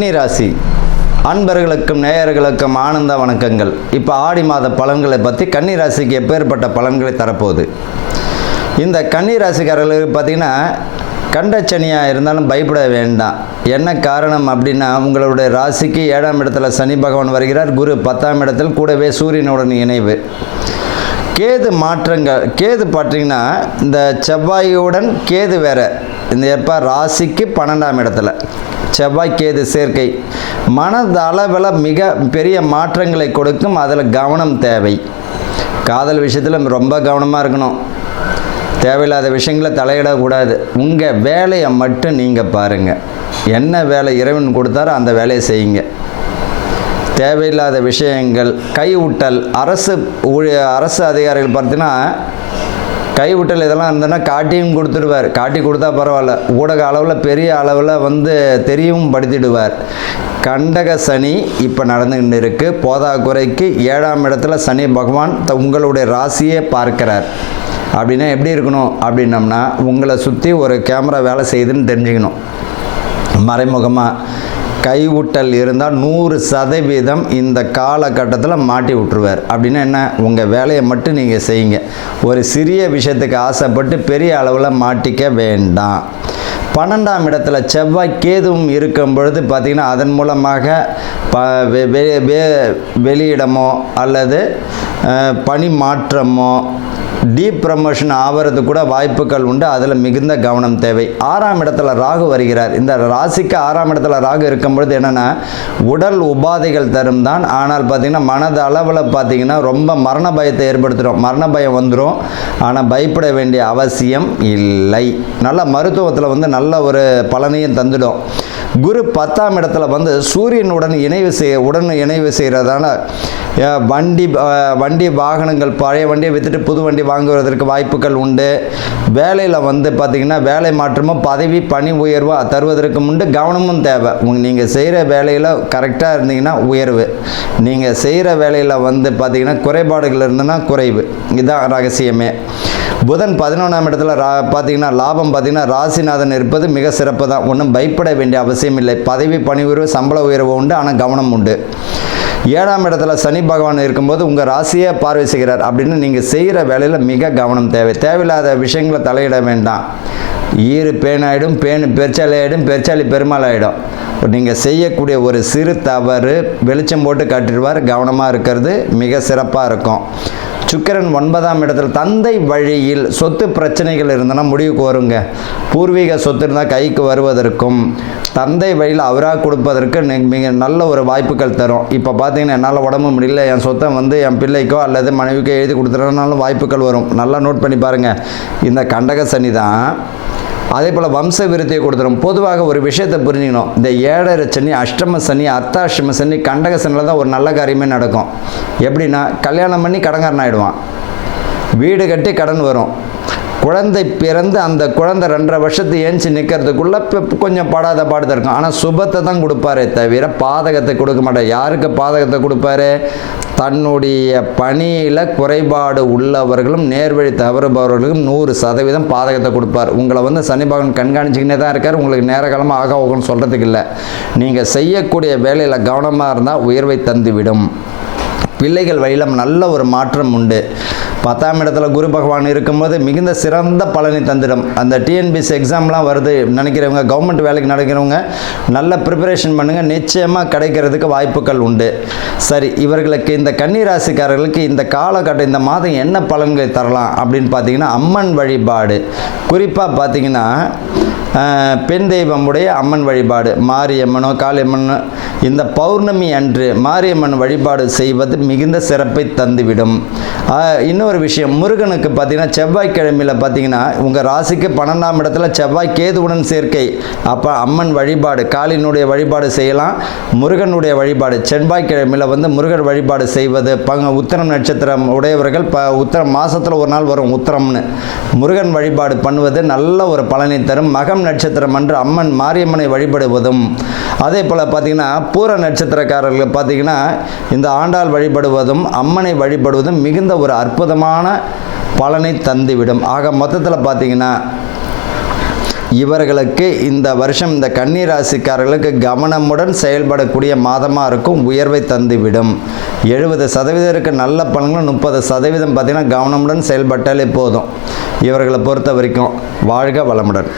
கன்னிராசி அன்பர்களுக்கும் நேயர்களுக்கும் ஆனந்த வணக்கங்கள். இப்போ ஆடி மாத பலன்களை பற்றி கன்னிராசிக்கு எப்பேற்பட்ட பலன்களை தரப்போகுது. இந்த கன்னிராசிக்காரர்களுக்கு பார்த்திங்கன்னா கண்டச்சனியாக இருந்தாலும் பயப்பட வேண்டாம். என்ன காரணம் அப்படின்னா, உங்களுடைய ராசிக்கு 7ஆம் இடத்துல சனி பகவான் வருகிறார். குரு 10ஆம் இடத்தில், கூடவே சூரியனுடன் இணைவு. கேது மாற்றங்கள், கேது பார்த்தீங்கன்னா இந்த செவ்வாயுடன் கேது வேற. இந்த எப்போ ராசிக்கு 12ஆம் இடத்துல செவ்வாய் கேது சேர்க்கை மனதளவில் மிக பெரிய மாற்றங்களை கொடுக்கும். அதில் கவனம் தேவை. காதல் விஷயத்தில் ரொம்ப கவனமாக இருக்கணும். தேவையில்லாத விஷயங்களை தலையிடக்கூடாது. உங்கள் வேலையை மட்டும் நீங்கள் பாருங்கள். என்ன வேலை இறைவன் கொடுத்தாரோ அந்த வேலையை செய்யுங்க. தேவையில்லாத விஷயங்கள், கைவிட்டல், அரசு அதிகாரிகள் பார்த்தீங்கன்னா கைவிட்டல் இதெல்லாம் இருந்ததுன்னா காட்டியும் கொடுத்துடுவார். காட்டி கொடுத்தா பரவாயில்ல, ஊடக அளவில் பெரிய அளவில் தெரியவும் படுத்திடுவார். கண்டக சனி இப்போ நடந்துகிட்டு இருக்குது. போதாக்குறைக்கு 7ஆம் இடத்துல சனி பகவான் உங்களுடைய ராசியே பார்க்கிறார். அப்படின்னா எப்படி இருக்கணும் அப்படின்னம்னா, உங்களை சுற்றி ஒரு கேமரா வேலை செய்யுதுன்னு தெரிஞ்சுக்கணும். மறைமுகமாக கைவிட்டல் இருந்தால் 100% இந்த காலகட்டத்தில் மாட்டி விட்டுருவார். அப்படின்னா என்ன, உங்கள் வேலையை மட்டும் நீங்கள் செய்யுங்க. ஒரு சிறிய விஷயத்துக்கு ஆசைப்பட்டு பெரிய அளவில் மாட்டிக்க வேண்டாம். 12ஆம் இடத்துல செவ்வாய் கேதுவும் இருக்கும் பொழுது பார்த்திங்கன்னா, அதன் மூலமாக வெளியிடமோ அல்லது பணி மாற்றமோ டீப் ப்ரமோஷன் ஆகிறது கூட வாய்ப்புகள் உண்டு. அதில் மிகுந்த கவனம் தேவை. 6ஆம் இடத்துல ராகு வருகிறார். இந்த ராசிக்கு 6ஆம் இடத்துல ராகு இருக்கும்பொழுது என்னென்னா, உடல் உபாதைகள் தரும் தான். ஆனால் பார்த்திங்கன்னா மனது அளவில் பார்த்திங்கன்னா ரொம்ப மரண பயத்தை ஏற்படுத்துகிறோம். மரண பயம் வந்துடும். ஆனால் பயப்பட வேண்டிய அவசியம் இல்லை. நல்ல மருத்துவத்தில் நல்ல ஒரு பலனையும் தந்துடும். குரு 10ஆம் இடத்துல சூரியனுடன் இணைவு செய்கிறதால வண்டி வாகனங்கள், பழைய வண்டியை விற்றுட்டு புது வண்டி வாங்குவதற்கு வாய்ப்புகள் உண்டு. வேலையில் பார்த்திங்கன்னா வேலை மாற்றமும் பதவி பணி உயர்வு தருவதற்கு உண்டு. கவனமும் தேவை. நீங்கள் செய்கிற வேலையில் கரெக்டாக இருந்தீங்கன்னா உயர்வு, நீங்கள் செய்கிற வேலையில் பார்த்திங்கன்னா குறைபாடுகள் இருந்ததுன்னா குறைவு. இதுதான் ரகசியமே. புதன் 11ஆம் இடத்துல பார்த்திங்கன்னா லாபம் பார்த்திங்கன்னா ராசிநாதன் இருப்பது மிக சிறப்பு தான். ஒன்றும் பயப்பட வேண்டிய அவசியம் இல்லை. பதவி பணி உயர்வு சம்பள உயர்வு உண்டு. ஆனால் கவனம் உண்டு. 7ஆம் இடத்துல சனி பகவான் இருக்கும்போது உங்கள் ராசியை பார்வை செய்கிறார். அப்படின்னு நீங்கள் செய்கிற வேலையில் மிக கவனம் தேவை. தேவையில்லாத விஷயங்களை தலையிட வேண்டாம். ஈறு பேனாயிடும், பேனு பெருச்சாலி ஆகிடும், பெருச்சாலி பெருமாள் ஆகிடும். நீங்கள் செய்யக்கூடிய ஒரு சிறு தவறு வெளிச்சம் போட்டு காட்டிடுவார். கவனமாக இருக்கிறது மிக சிறப்பாக இருக்கும். சுக்கிரன் 9ஆம் இடத்துல தந்தை வழியில் சொத்து பிரச்சனைகள் இருந்தனா முடிவுக்கு வருங்க. பூர்வீக சொத்து இருந்தால் கைக்கு வருவதற்கும் தந்தை வழியில் அவராக கொடுப்பதற்கு மிக நல்ல ஒரு வாய்ப்புகள் தரும். இப்போ பார்த்தீங்கன்னா என்னால் உடம்பு முடியல, என் சொத்தை என் பிள்ளைக்கோ அல்லது மனைவிக்கோ எழுதி கொடுத்துறதுனாலும் வாய்ப்புகள் வரும். நல்லா நோட் பண்ணி பாருங்கள். இந்த கண்டக சனி தான். அதே போல் வம்ச விருத்தியை கொடுத்துரும். பொதுவாக ஒரு விஷயத்தை புரிஞ்சுக்கணும். இந்த 7.5 சனி, அஷ்டம சனி, அர்த்தாஷ்டம சனி, கண்டக சனியில் தான் ஒரு நல்ல காரியமே நடக்கும். எப்படின்னா, கல்யாணம் பண்ணி கடன்காரன் ஆகிடுவான், வீடு கட்டி கடன் வரும், குழந்தை பிறந்து அந்த குழந்தை 2.5 வருஷத்து ஏஞ்சி நிற்கிறதுக்குள்ளே கொஞ்சம் படாத பாடுதான் இருக்கும். ஆனால் சுபத்தை தான் கொடுப்பாரே தவிர பாதகத்தை கொடுக்க மாட்டார். யாருக்கு பாதகத்தை கொடுப்பாரு? தன்னுடைய பணியில் குறைபாடு உள்ளவர்களும் நேர்வழி தவறுபவர்களுக்கும் 100% பாதகத்தை கொடுப்பார். உங்களை சனி பகவான் கண்காணிச்சிக்கினே தான் இருக்கார். உங்களுக்கு நேர காலமாக ஆக போகணும்னு சொல்கிறதுக்கு இல்லை. நீங்கள் செய்யக்கூடிய வேலையில் கவனமாக இருந்தால் உயர்வை தந்துவிடும். பிள்ளைகள் வழியில் நல்ல ஒரு மாற்றம் உண்டு. 10ஆம் இடத்துல குரு பகவான் இருக்கும்போது மிகுந்த சிறந்த பலனை தந்திடும். அந்த டிஎன்பிஎஸ்சி எக்ஸாம்லாம் வருது நினைக்கிறவங்க, கவர்மெண்ட் வேலைக்கு நடக்கிறவங்க நல்ல ப்ரிப்பரேஷன் பண்ணுங்கள். நிச்சயமாக கிடைக்கிறதுக்கு வாய்ப்புகள் உண்டு. சரி, இவர்களுக்கு இந்த கன்னிராசிக்காரர்களுக்கு இந்த காலகட்டம், இந்த மாதம் என்ன பலன்களை தரலாம் அப்படின்னு பார்த்தீங்கன்னா, அம்மன் வழிபாடு. குறிப்பாக பார்த்தீங்கன்னா பெண் தெய்வமுடைய அம்மன் வழிபாடு, மாரியம்மனோ காளியம்மனோ, இந்த பௌர்ணமி அன்று மாரியம்மன் வழிபாடு செய்வது மிகுந்த சிறப்பை தந்துவிடும். இன்னொரு விஷயம், முருகனுக்கு பார்த்தீங்கன்னா செவ்வாய்க்கிழமையில் பார்த்தீங்கன்னா உங்கள் ராசிக்கு 12ஆம் இடத்துல செவ்வாய் கேதுவுடன் சேர்க்கை. அப்போ அம்மன் வழிபாடு, காளியினுடைய வழிபாடு செய்யலாம். முருகனுடைய வழிபாடு செவ்வாய்க்கிழமையில் முருகன் வழிபாடு செய்வது. உத்திரம் நட்சத்திரம் உடையவர்கள் உத்திரம் மாதத்தில் ஒரு நாள் வரும் உத்திரம்னு, முருகன் வழிபாடு பண்ணுவது நல்ல ஒரு பலனை தரும். மகம் நட்சத்திரம் அன்று அம்மன் மாரியம்மனை வழிபடுவதும், அதே போல் பார்த்தீங்கன்னா பூர நட்சத்திரக்காரர்கள் பார்த்தீங்கன்னா இந்த ஆண்டாள் வழிபடுவதும் அம்மனை வழிபடுவதும் மிகுந்த ஒரு அற்புதமான பலனை தந்துவிடும். ஆக மொத்தத்தில் பார்த்தீங்கன்னா இவர்களுக்கு இந்த வருஷம் இந்த கன்னி ராசிக்காரர்களுக்கு கவனமுடன் செயல்படக்கூடிய மாதமாக இருக்கும். உயர்வை தந்துவிடும். 70% நல்ல பலன்களும் 30% பார்த்திங்கன்னா கவனமுடன் செயல்பட்டாலே போதும். இவர்களை பொறுத்த வரைக்கும் வாழ்க வளமுடன்.